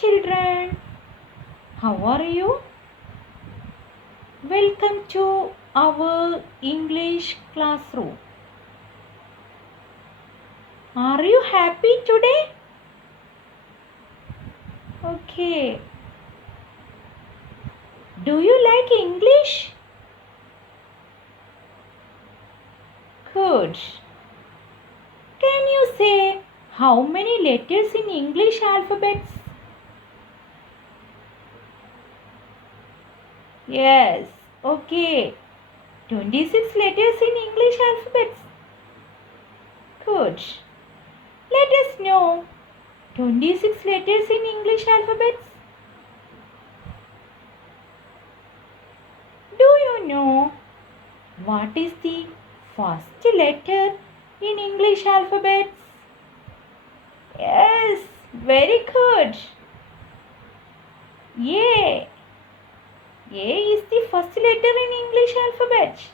children, how are you? Welcome to our English classroom. Are you happy today? Okay. Do you like English? Good. Can you say how many letters in English alphabets? Yes. Okay. 26 letters in English alphabets. Good. Let us know 26 letters in English alphabets. Do you know what is the first letter in English alphabets? Yes, very good. A. A is the first letter in English alphabet.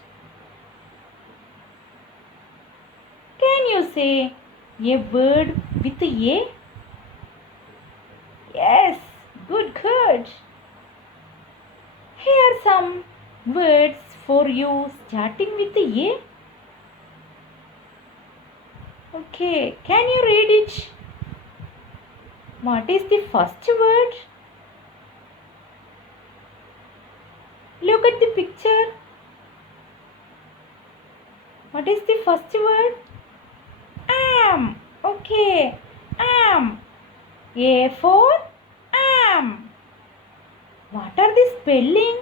Can you say a word with A? Yes, good. Here are some words for you starting with A. Okay, can you read it? What is the first word? Look at the picture. What is the first word? Am. Okay, am. A for am. What are the spelling?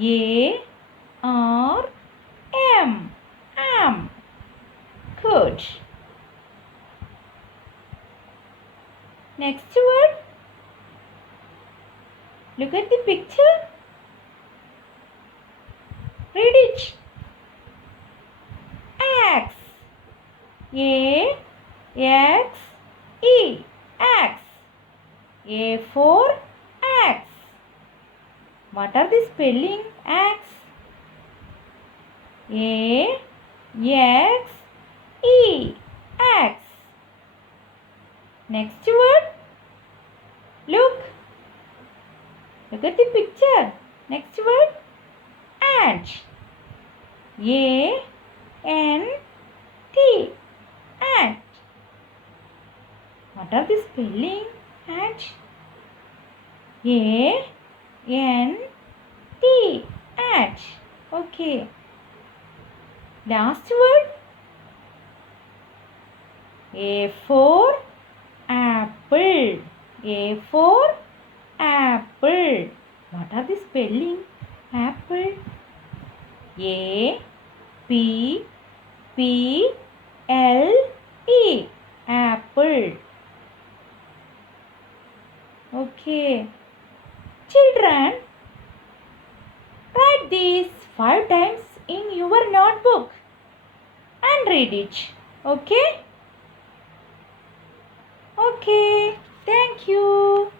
A R M. Am. Good. Next word. Look at the picture. Read it. Axe. A X E. Axe. A for axe. What are the spelling? Axe. A X E. Axe. Next word. Look. Look at the picture. Next word. Ant. A N T. Ant. What are the spelling? Ant. A N T. Ant. Okay. Last word. A for apple. A for apple. What are the spelling? Apple. A P P L E. Apple. Okay. Children, write these 5 times in your notebook and read it. Okay? Okay. Thank you.